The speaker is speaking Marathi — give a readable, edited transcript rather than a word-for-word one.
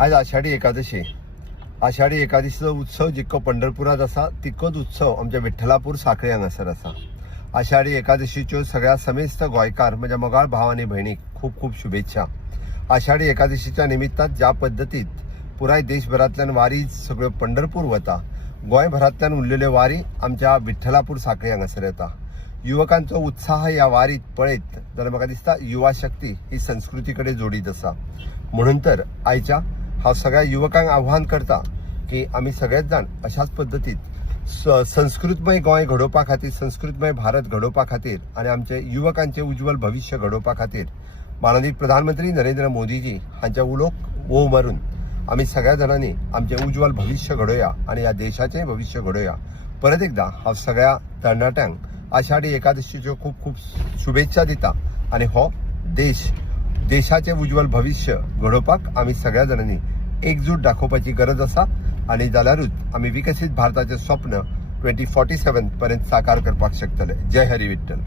आज आषाढी एकादशी. आषाढी एकादशीचो उत्सव जितको पंढरपुरात असा तितकोच उत्सव आमच्या विठ्ठलापूर सांखळे हांगासर असा. आषाढी एकादशीच्यो सगळ्या समेस्त गोंयकार म्हणजे मोगाळ भाव आनी भयणीक खूप खूप शुभेच्छा. आषाढी एकादशीच्या निमित्तान ज्या पद्दतीत पुराय देशभरांतल्यान वारी सगळ्यो पंढरपूर वता, गोंयभरांतल्यान उरलेल्यो वारी आमच्या विठ्ठलापूर सांखळे हांगासर येता. युवकांचो उत्साह ह्या वारीत पळयत जाल्यार म्हाका दिसता युवा शक्ती ही संस्कृती कडेन जोडीत आसा. म्हणून तर आयच्या हांव सगळ्या युवकांक आव्हान करता की आमी सगळेच जाण अशाच पद्दतीत संस्कृतमय गोंय घडोवपा खातीर, संस्कृतमय भारत घडोवपा खातीर आनी आमचे युवकांचे उज्वल भविष्य घडोवपा खातीर माननीय प्रधानमंत्री नरेंद्र मोदीजी हांच्या उलोक वो मारून आमी सगळ्या जाणांनी आमचे उज्वल भविष्य घडोवया आनी ह्या देशाचें भविष्य घडोवया. परत एकदा हांव सगळ्या तरणाट्यांक आषाढी एकादशीच्यो खूप खूप शुभेच्छा दिता आनी हो देशाचे उज्वल भविष्य घडोवपाक आमी सगळ्या जाणांनी एकजूट दाखोवपाची गरज आसा आनी जाल्यारूच आमी विकसीत भारताचें स्वप्न 2047 पर्यंत साकार करपाक शकतले. जय हरी विठ्ठल.